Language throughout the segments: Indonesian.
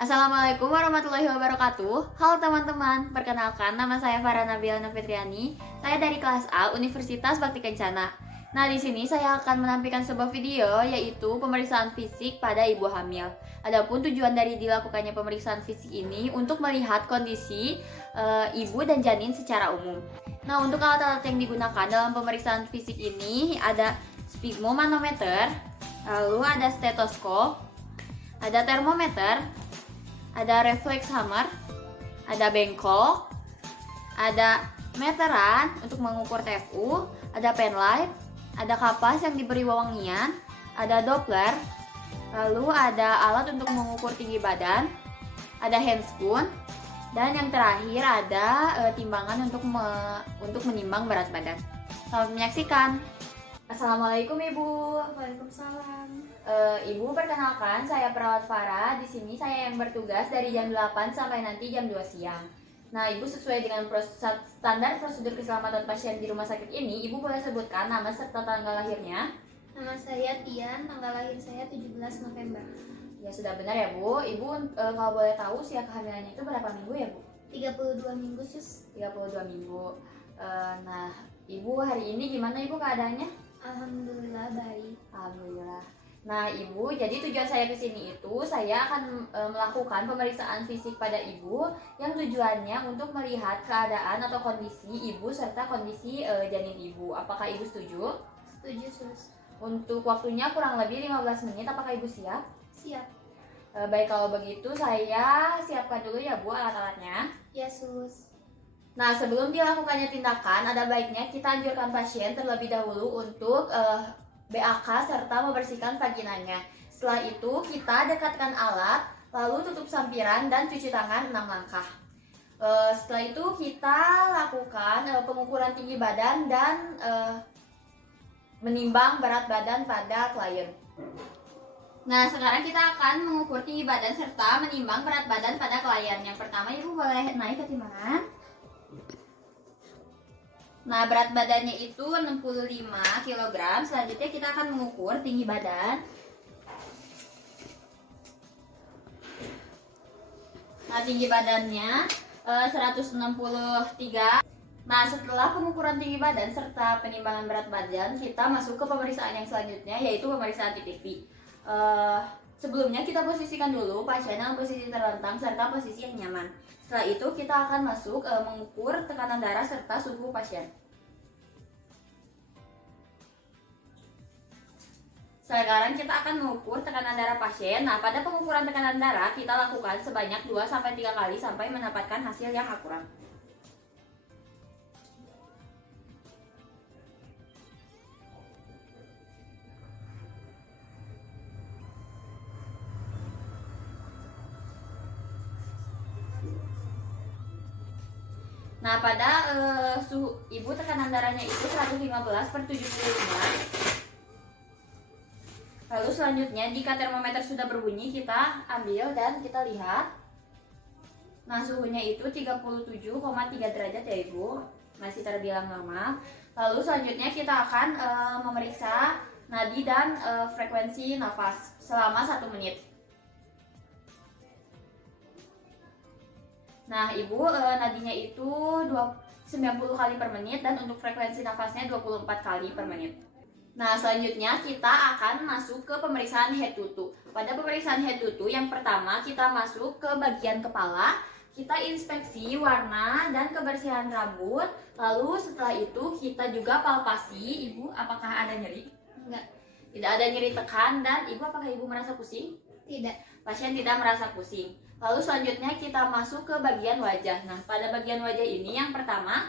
Assalamualaikum warahmatullahi wabarakatuh. Halo teman-teman, perkenalkan nama saya Farah Nabila Novitriani. Saya dari kelas A Universitas Bakti Kencana. Nah, di sini saya akan menampilkan sebuah video yaitu pemeriksaan fisik pada ibu hamil. Adapun tujuan dari dilakukannya pemeriksaan fisik ini untuk melihat kondisi ibu dan janin secara umum. Nah, untuk alat-alat yang digunakan dalam pemeriksaan fisik ini ada sphygmomanometer, lalu ada stetoskop, ada termometer, ada reflex hammer, ada bengkok, ada meteran untuk mengukur TFU, ada penlight, ada kapas yang diberi wewangian, ada doppler, lalu ada alat untuk mengukur tinggi badan, ada handspoon, dan yang terakhir ada timbangan untuk menimbang berat badan. Selamat menyaksikan. Assalamualaikum Ibu. Waalaikumsalam. Ibu, perkenalkan saya perawat Farah. Di sini saya yang bertugas dari jam 8 sampai nanti jam 2 siang. Nah, Ibu sesuai dengan standar prosedur keselamatan pasien di rumah sakit ini, Ibu boleh sebutkan nama serta tanggal lahirnya? Nama saya Tian, tanggal lahir saya 17 November. Ya, sudah benar ya Bu. Ibu kalau boleh tahu usia kehamilannya itu berapa minggu ya Bu? 32 minggu sus. 32 minggu. Nah, Ibu hari ini gimana Ibu keadaannya? Alhamdulillah baik. Alhamdulillah. Nah, Ibu, jadi tujuan saya ke sini itu saya akan melakukan pemeriksaan fisik pada Ibu yang tujuannya untuk melihat keadaan atau kondisi Ibu serta kondisi janin Ibu. Apakah Ibu setuju? Setuju sus. Untuk waktunya kurang lebih 15 menit, apakah Ibu siap? Siap. Baik, kalau begitu saya siapkan dulu ya Bu alat-alatnya. Ya sus. Nah, sebelum dilakukannya tindakan, ada baiknya kita anjurkan pasien terlebih dahulu untuk BAK serta membersihkan vaginanya. Setelah itu, kita dekatkan alat, lalu tutup sampiran dan cuci tangan 6 langkah. Setelah itu, kita lakukan pengukuran tinggi badan dan menimbang berat badan pada klien. Nah, sekarang kita akan mengukur tinggi badan serta menimbang berat badan pada klien. Yang pertama, Ibu boleh naik ke timbangan. Nah, berat badannya itu 65 kg. Selanjutnya kita akan mengukur tinggi badan. Nah, tinggi badannya 163. Nah, setelah pengukuran tinggi badan serta penimbangan berat badan, kita masuk ke pemeriksaan yang selanjutnya, yaitu pemeriksaan TTV. Sebelumnya kita posisikan dulu pasien dalam posisi terlentang serta posisi yang nyaman. Setelah itu kita akan masuk mengukur tekanan darah serta suhu pasien. Sekarang kita akan mengukur tekanan darah pasien. Nah, pada pengukuran tekanan darah kita lakukan sebanyak 2-3 kali sampai mendapatkan hasil yang akurat. Nah, pada suhu Ibu tekanan darahnya itu 115/75. Lalu selanjutnya jika termometer sudah berbunyi, kita ambil dan kita lihat. Nah, suhunya itu 37,3 derajat ya Ibu. Masih terbilang normal. Lalu selanjutnya kita akan memeriksa nadi dan frekuensi nafas selama 1 menit. Nah, Ibu, nadinya itu 90 kali per menit dan untuk frekuensi nafasnya 24 kali per menit. Nah, selanjutnya kita akan masuk ke pemeriksaan head to toe. Pada pemeriksaan head to toe yang pertama kita masuk ke bagian kepala, kita inspeksi warna dan kebersihan rambut. Lalu setelah itu kita juga palpasi, Ibu, apakah ada nyeri? Enggak. Tidak ada nyeri tekan. Dan Ibu, apakah Ibu merasa pusing? Tidak. Pasien tidak merasa pusing. Lalu selanjutnya kita masuk ke bagian wajah. Nah, pada bagian wajah ini yang pertama,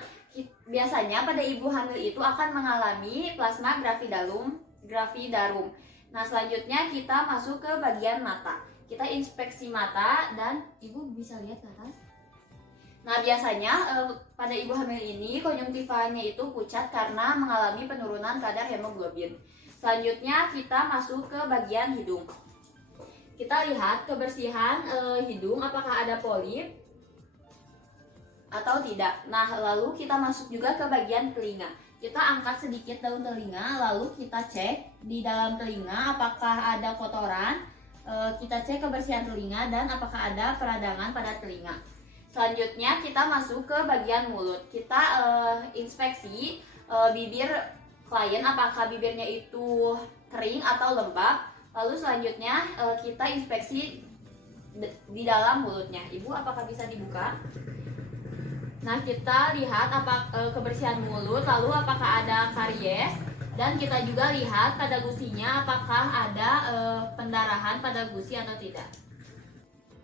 biasanya pada ibu hamil itu akan mengalami plasma gravidarum. Nah, selanjutnya kita masuk ke bagian mata. Kita inspeksi mata dan Ibu bisa lihat ke atas. Nah, biasanya pada ibu hamil ini konjungtivanya itu pucat karena mengalami penurunan kadar hemoglobin. Selanjutnya kita masuk ke bagian hidung. Kita lihat kebersihan hidung, apakah ada polip atau tidak. Nah, lalu kita masuk juga ke bagian telinga. Kita angkat sedikit daun telinga, lalu kita cek di dalam telinga apakah ada kotoran kita cek kebersihan telinga dan apakah ada peradangan pada telinga. Selanjutnya kita masuk ke bagian mulut. Kita inspeksi bibir klien, apakah bibirnya itu kering atau lembab. Lalu selanjutnya kita inspeksi di dalam mulutnya. Ibu, apakah bisa dibuka? Nah, kita lihat kebersihan mulut, lalu apakah ada karies, dan kita juga lihat pada gusinya apakah ada pendarahan pada gusi atau tidak.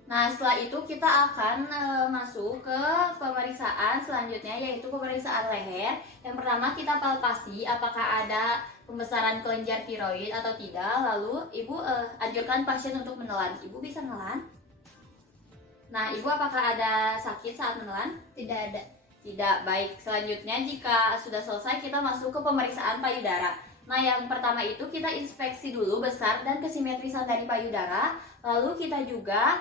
Nah, setelah itu kita akan masuk ke pemeriksaan selanjutnya, yaitu pemeriksaan leher. Yang pertama kita palpasi apakah ada pembesaran kelenjar tiroid atau tidak. Lalu ibu anjurkan pasien untuk menelan. Ibu bisa menelan? Nah, ibu apakah ada sakit saat menelan? Tidak ada. Tidak, baik. Selanjutnya jika sudah selesai kita masuk ke pemeriksaan payudara. Nah, yang pertama itu kita inspeksi dulu besar dan kesimetrisan dari payudara. Lalu kita juga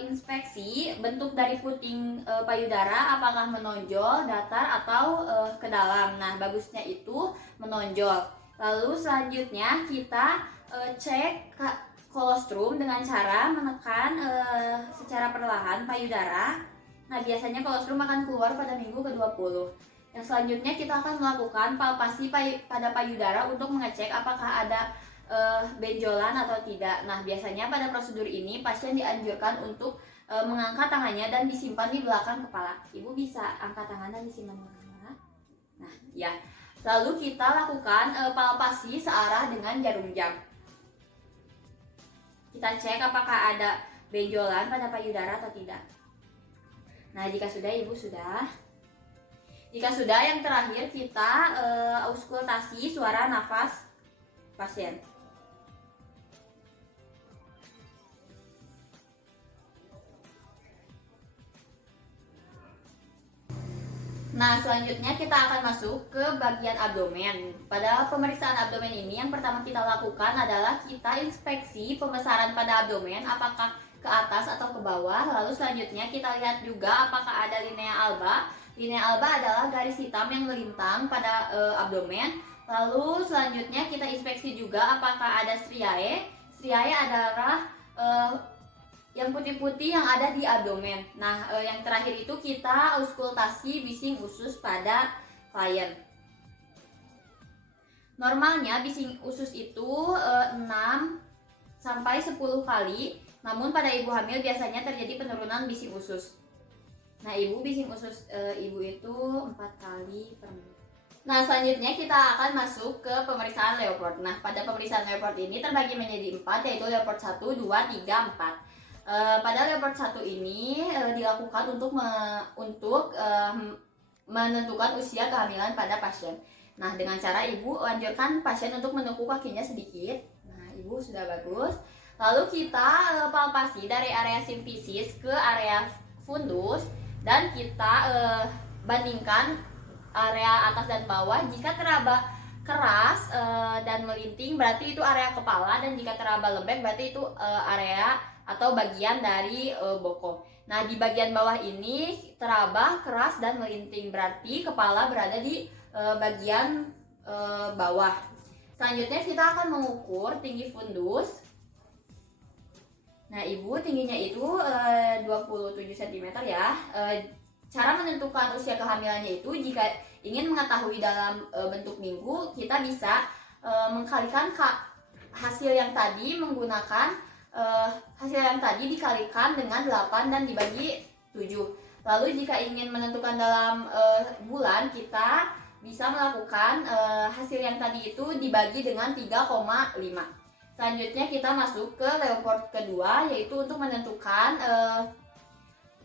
inspeksi bentuk dari puting payudara, apakah menonjol, datar, atau ke dalam. Nah, bagusnya itu menonjol. Lalu selanjutnya kita cek kolostrum dengan cara menekan secara perlahan payudara. Nah, biasanya kolostrum akan keluar pada minggu ke-20. Yang selanjutnya kita akan melakukan palpasi pada payudara untuk mengecek apakah ada benjolan atau tidak. Nah, biasanya pada prosedur ini pasien dianjurkan untuk mengangkat tangannya dan disimpan di belakang kepala. Ibu bisa angkat tangan dan disimpan di belakang kepala. Nah, ya. Lalu kita lakukan palpasi searah dengan jarum jam. Kita cek apakah ada benjolan pada payudara atau tidak. Nah, jika sudah, ibu sudah. Jika sudah, yang terakhir kita auskultasi suara nafas pasien. Nah, selanjutnya kita akan masuk ke bagian abdomen. Pada pemeriksaan abdomen ini yang pertama kita lakukan adalah kita inspeksi pembesaran pada abdomen, apakah ke atas atau ke bawah. Lalu selanjutnya kita lihat juga apakah ada linea alba. Linea alba adalah garis hitam yang melintang pada abdomen. Lalu selanjutnya kita inspeksi juga apakah ada striae. Striae adalah yang putih-putih yang ada di abdomen. Nah, yang terakhir itu kita auskultasi bising usus pada klien. Normalnya bising usus itu 6 sampai 10 kali. Namun pada ibu hamil biasanya terjadi penurunan bising usus. Nah, bising usus ibu itu 4 kali per menit. Nah, selanjutnya kita akan masuk ke pemeriksaan Leopard. Nah, pada pemeriksaan Leopard ini terbagi menjadi 4, yaitu Leopard 1, 2, 3, 4. Pada Leopard 1 ini dilakukan untuk menentukan usia kehamilan pada pasien. Nah, dengan cara ibu anjurkan pasien untuk menekuk kakinya sedikit. Nah, ibu sudah bagus. Lalu kita palpasi dari area simfisis ke area fundus dan kita bandingkan area atas dan bawah. Jika teraba keras dan melinting berarti itu area kepala, dan jika teraba lembek berarti itu area atau bagian dari bokong. Nah, di bagian bawah ini teraba keras dan melinting berarti kepala berada di bagian bawah. Selanjutnya kita akan mengukur tinggi fundus. Nah, ibu tingginya itu 27 cm ya. Cara menentukan usia kehamilannya itu jika ingin mengetahui dalam bentuk minggu, kita bisa mengkalikan hasil yang tadi menggunakan hasil yang tadi dikalikan dengan 8 dan dibagi 7. Lalu jika ingin menentukan dalam bulan, kita bisa melakukan hasil yang tadi itu dibagi dengan 3,5. Selanjutnya kita masuk ke Leopard kedua, yaitu untuk menentukan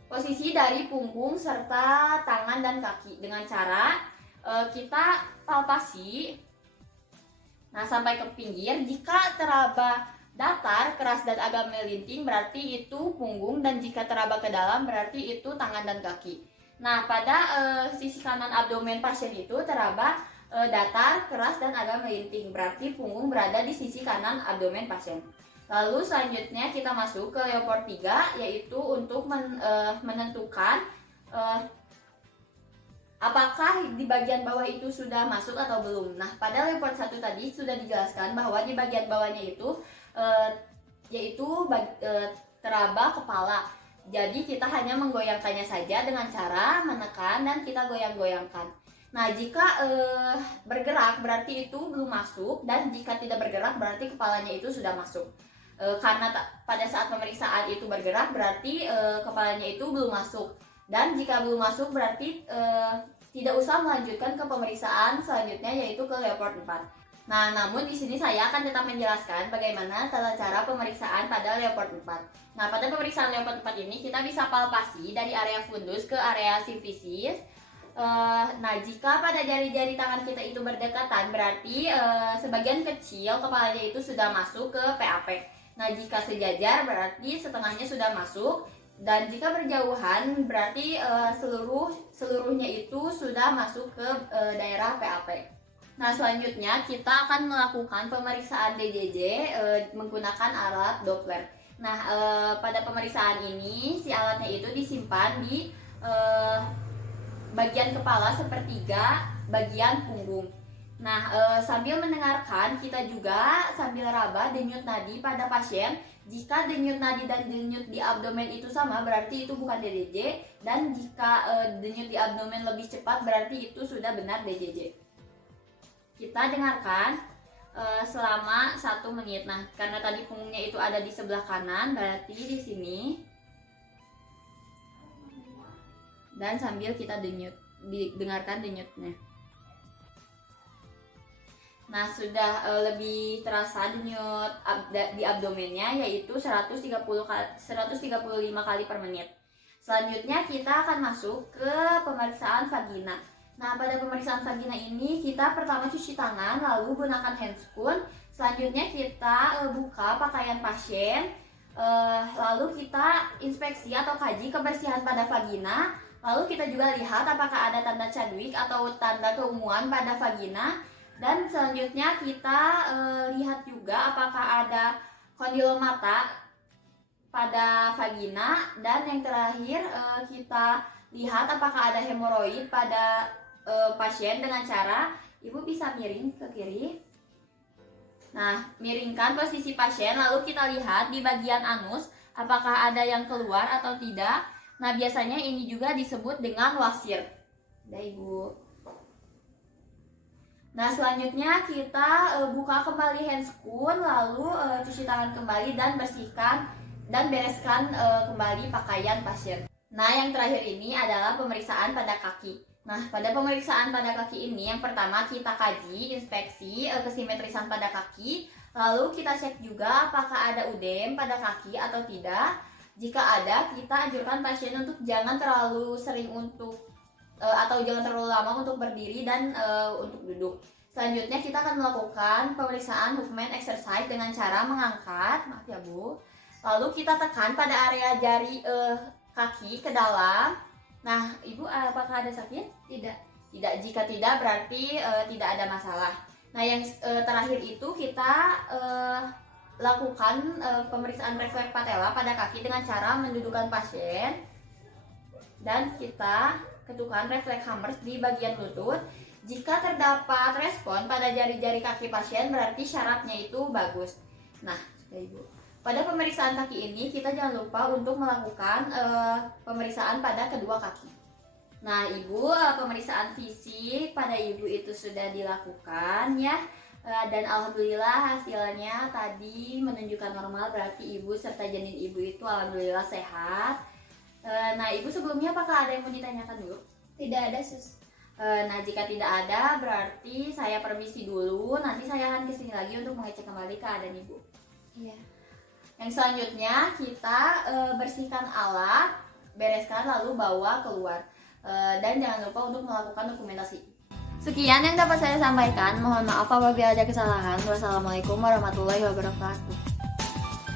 posisi dari punggung serta tangan dan kaki dengan cara kita palpasi. Nah, sampai ke pinggir. Jika teraba datar, keras dan agak melinting berarti itu punggung, dan jika teraba ke dalam berarti itu tangan dan kaki. Nah, pada sisi kanan abdomen pasien itu teraba datar, keras dan agak melinting berarti punggung berada di sisi kanan abdomen pasien. Lalu selanjutnya kita masuk ke Leopard 3, yaitu untuk menentukan apakah di bagian bawah itu sudah masuk atau belum. Nah, pada Leopard 1 tadi sudah dijelaskan bahwa di bagian bawahnya itu yaitu teraba kepala. Jadi kita hanya menggoyangkannya saja dengan cara menekan dan kita goyang-goyangkan. Nah, jika bergerak berarti itu belum masuk, dan jika tidak bergerak berarti kepalanya itu sudah masuk. Karena pada saat pemeriksaan itu bergerak berarti kepalanya itu belum masuk, dan jika belum masuk berarti tidak usah melanjutkan ke pemeriksaan selanjutnya, yaitu ke Leopard 4. Nah, namun di sini saya akan tetap menjelaskan bagaimana tata cara pemeriksaan pada Leopard 4. Nah, pada pemeriksaan Leopard 4 ini kita bisa palpasi dari area fundus ke area simfisis. Nah, jika pada jari-jari tangan kita itu berdekatan berarti sebagian kecil kepalanya itu sudah masuk ke PAP. Nah, jika sejajar berarti setengahnya sudah masuk, dan jika berjauhan berarti seluruhnya itu sudah masuk ke daerah PAP. Nah, selanjutnya kita akan melakukan pemeriksaan DJJ menggunakan alat Doppler. Nah, pada pemeriksaan ini si alatnya itu disimpan di bagian kepala sepertiga bagian punggung. Nah, sambil mendengarkan kita juga sambil raba denyut nadi pada pasien. Jika denyut nadi dan denyut di abdomen itu sama berarti itu bukan DJJ, dan jika denyut di abdomen lebih cepat berarti itu sudah benar DJJ. Kita dengarkan selama 1 menit. Nah, karena tadi punggungnya itu ada di sebelah kanan, berarti di sini. Dan sambil kita dengarkan denyutnya. Nah, sudah lebih terasa denyut di abdomennya, yaitu 135 kali per menit. Selanjutnya kita akan masuk ke pemeriksaan vagina. Nah, pada pemeriksaan vagina ini kita pertama cuci tangan, lalu gunakan handscoon. Selanjutnya kita buka pakaian pasien, lalu kita inspeksi atau kaji kebersihan pada vagina. Lalu kita juga lihat apakah ada tanda Chadwick atau tanda keunguan pada vagina. Dan selanjutnya kita lihat juga apakah ada kondilomata pada vagina. Dan yang terakhir kita lihat apakah ada hemoroid pada pasien dengan cara ibu bisa miring ke kiri. Nah, miringkan posisi pasien, lalu kita lihat di bagian anus apakah ada yang keluar atau tidak. Nah, biasanya ini juga disebut dengan wasir. Dah, ibu. Nah, selanjutnya kita buka kembali handscoon, lalu cuci tangan kembali dan bersihkan dan bereskan kembali pakaian pasien. Nah, yang terakhir ini adalah pemeriksaan pada kaki. Nah, pada pemeriksaan pada kaki ini yang pertama kita kaji, inspeksi kesimetrisan pada kaki. Lalu kita cek juga apakah ada udem pada kaki atau tidak. Jika ada, kita anjurkan pasien untuk jangan terlalu sering atau jangan terlalu lama untuk berdiri dan untuk duduk. Selanjutnya kita akan melakukan pemeriksaan movement exercise dengan cara mengangkat, maaf ya Bu. Lalu kita tekan pada area jari kaki ke dalam. Nah, ibu apakah ada sakit? Tidak. Tidak. Jika tidak berarti tidak ada masalah. Nah, yang terakhir itu kita lakukan pemeriksaan refleks patella pada kaki dengan cara mendudukkan pasien dan kita ketukan refleks hammers di bagian lutut. Jika terdapat respon pada jari-jari kaki pasien berarti syaratnya itu bagus. Nah, ibu. Pada pemeriksaan kaki ini kita jangan lupa untuk melakukan pemeriksaan pada kedua kaki. Nah, ibu, pemeriksaan fisik pada ibu itu sudah dilakukan ya, dan alhamdulillah hasilnya tadi menunjukkan normal, berarti ibu serta janin ibu itu alhamdulillah sehat. Nah, ibu sebelumnya apakah ada yang mau ditanyakan dulu? Tidak ada, Sus. Nah, jika tidak ada berarti saya permisi dulu. Nanti saya akan kesini lagi untuk mengecek kembali keadaan ibu. Iya. Yang selanjutnya kita bersihkan alat, bereskan lalu bawa keluar, dan jangan lupa untuk melakukan dokumentasi. Sekian yang dapat saya sampaikan. Mohon maaf apabila ada kesalahan. Wassalamualaikum warahmatullahi wabarakatuh.